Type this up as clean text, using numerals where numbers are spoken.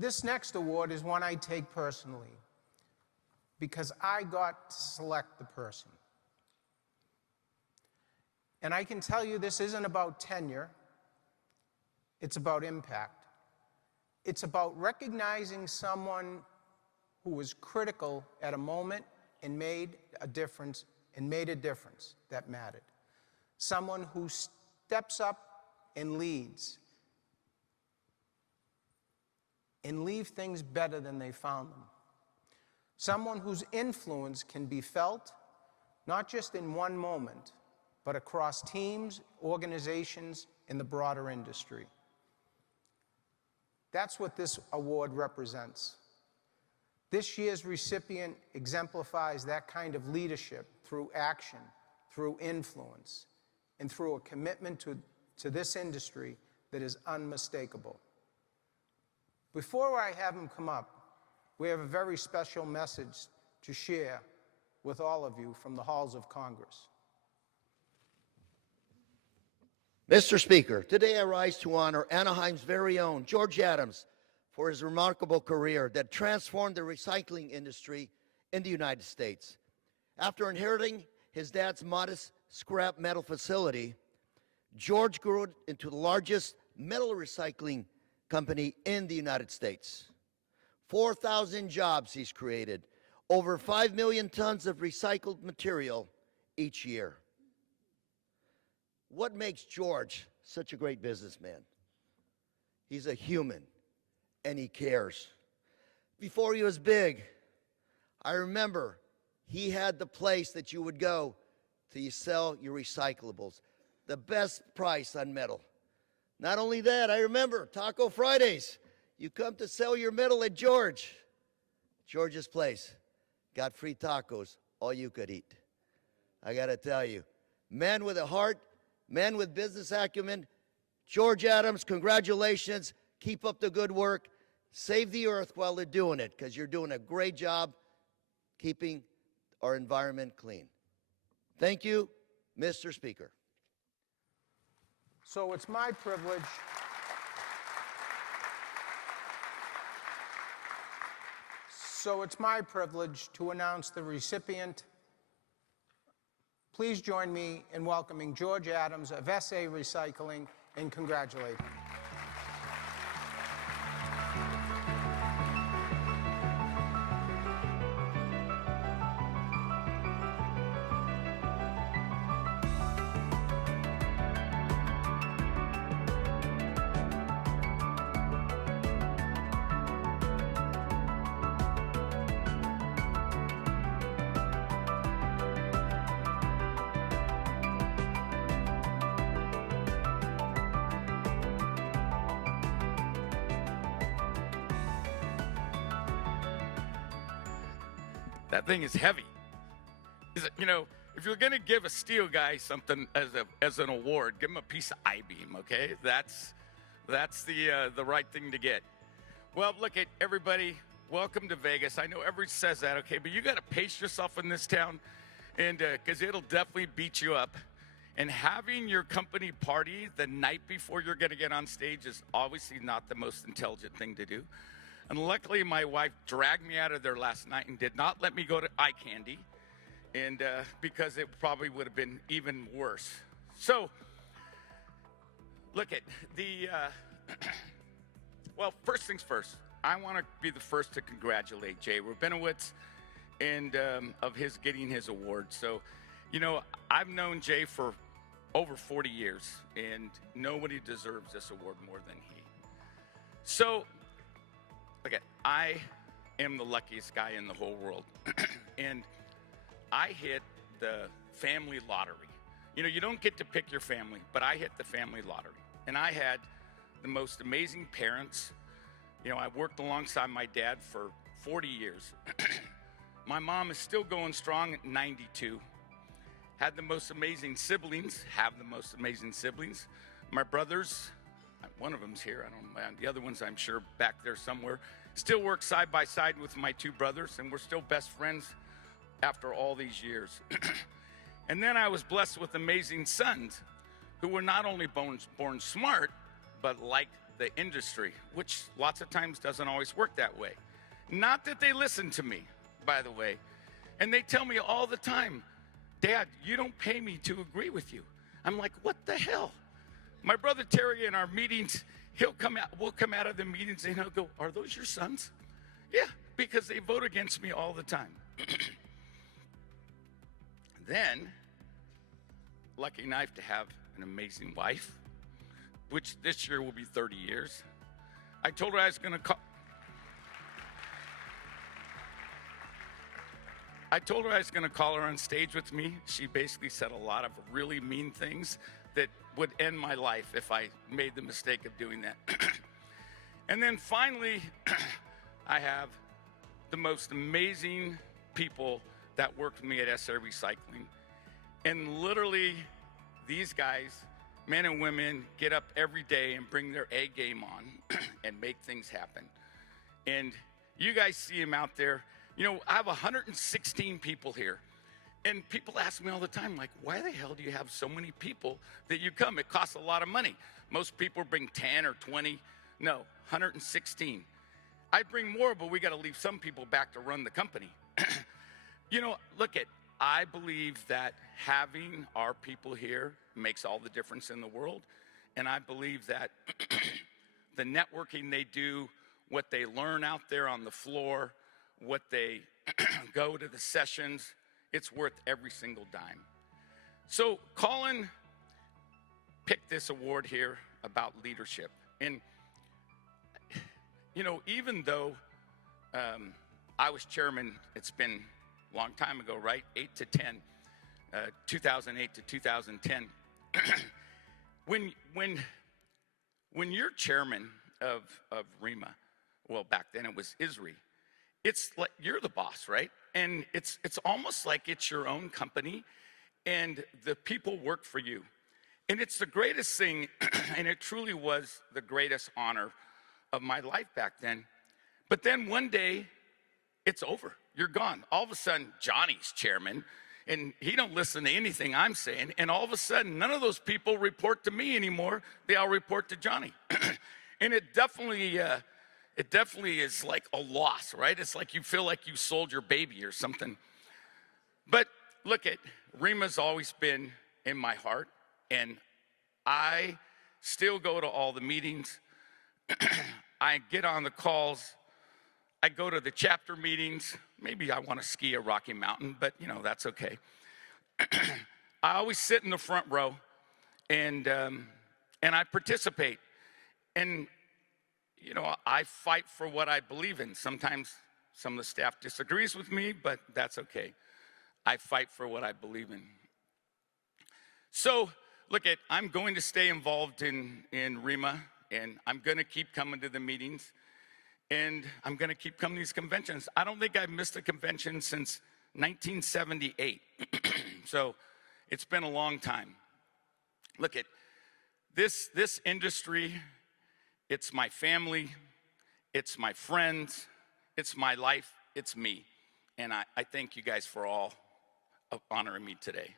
This next award is one I take personally because I got to select the person. And I can tell you this isn't about tenure, it's about impact. It's about recognizing someone who was critical at a moment and made a difference that mattered. Someone who steps up and leads and leave things better than they found them. Someone whose influence can be felt, not just in one moment, but across teams, organizations, and the broader industry. That's what this award represents. This year's recipient exemplifies that kind of leadership through action, through influence, and through a commitment to this industry that is unmistakable. Before I have him come up, we have a very special message to share with all of you from the halls of Congress. Mr. Speaker, today I rise to honor Anaheim's very own George Adams for his remarkable career that transformed the recycling industry in the United States. After inheriting his dad's modest scrap metal facility, George grew it into the largest metal recycling company in the United States. 4,000 jobs he's created, over 5 million tons of recycled material each year. What makes George such a great businessman? He's a human, and he cares. Before he was big, I remember he had the place that you would go to sell your recyclables, the best price on metal. Not only that, I remember Taco Fridays. You come to sell your metal at George's place. Got free tacos, all you could eat. I got to tell you, man with a heart, man with business acumen, George Adams, congratulations. Keep up the good work. Save the earth while they're doing it, because you're doing a great job keeping our environment clean. Thank you, Mr. Speaker. So it's my privilege to announce the recipient. Please join me in welcoming George Adams of SA Recycling and congratulate him. That thing is heavy. You know, if you're going to give a steel guy something as an award, give him a piece of I-beam, okay? That's the right thing to get. Well, look at everybody. Welcome to Vegas. I know everybody says that, okay? But you got to pace yourself in this town, and because it'll definitely beat you up. And having your company party the night before you're going to get on stage is obviously not the most intelligent thing to do. And luckily, my wife dragged me out of there last night and did not let me go to eye candy, and because it probably would have been even worse. So, look at the, well, first things first, I want to be the first to congratulate Jay Rabinowitz and of his getting his award. So, you know, I've known Jay for over 40 years, and nobody deserves this award more than he. So, okay, I am the luckiest guy in the whole world. And I hit the family lottery. You know, you don't get to pick your family, but I hit the family lottery. And I had the most amazing parents. You know, I worked alongside my dad for 40 years. My mom is still going strong at 92. Had the most amazing siblings, have the most amazing siblings. My brothers, one of them's here, I don't know, the other one's I'm sure back there somewhere. Still work side by side with my two brothers, and we're still best friends after all these years. And then I was blessed with amazing sons who were not only born smart, but liked the industry, which lots of times doesn't always work that way. Not that they listen to me, by the way. And they tell me all the time, Dad, you don't pay me to agree with you. I'm like, what the hell? My brother Terry in our meetings, we'll come out of the meetings and he'll go, are those your sons? Yeah, because they vote against me all the time. Then, lucky enough to have an amazing wife, which this year will be 30 years. I told her I was going to call her on stage with me. She basically said a lot of really mean things that would end my life if I made the mistake of doing that. And then finally, I have the most amazing people that work with me at SR Recycling. And literally, these guys, men and women, get up every day and bring their A game on and make things happen. And you guys see them out there. You know, I have 116 people here. And people ask me all the time, like, why the hell do you have so many people that you come? It costs a lot of money. Most people bring 10 or 20. No, 116. I bring more, but we got to leave some people back to run the company. You know, I believe that having our people here makes all the difference in the world. And I believe that the networking they do, what they learn out there on the floor, what they go to the sessions, it's worth every single dime. So Colin picked this award here about leadership. And, you know, even though I was chairman, it's been a long time ago, right? 2008 to 2010. When you're chairman of ReMA, well, back then it was ISRI, it's like you're the boss, right? And it's almost like it's your own company, and the people work for you. And it's the greatest thing, and it truly was the greatest honor of my life back then. But then one day, it's over. You're gone. All of a sudden, Johnny's chairman, and he don't listen to anything I'm saying. And all of a sudden, none of those people report to me anymore. They all report to Johnny. And it definitely is like a loss, right? It's like you feel like you sold your baby or something. But look, ReMA's always been in my heart, and I still go to all the meetings. I get on the calls. I go to the chapter meetings. Maybe I want to ski a Rocky Mountain, but you know, that's okay. I always sit in the front row, and I participate. And you know, I fight for what I believe in. Sometimes some of the staff disagrees with me, but that's okay. I fight for what I believe in. So, I'm going to stay involved in ReMA, and I'm going to keep coming to the meetings, and I'm going to keep coming to these conventions. I don't think I've missed a convention since 1978. So, it's been a long time. This industry, it's my family, it's my friends, it's my life, it's me. And I thank you guys for all honoring me today.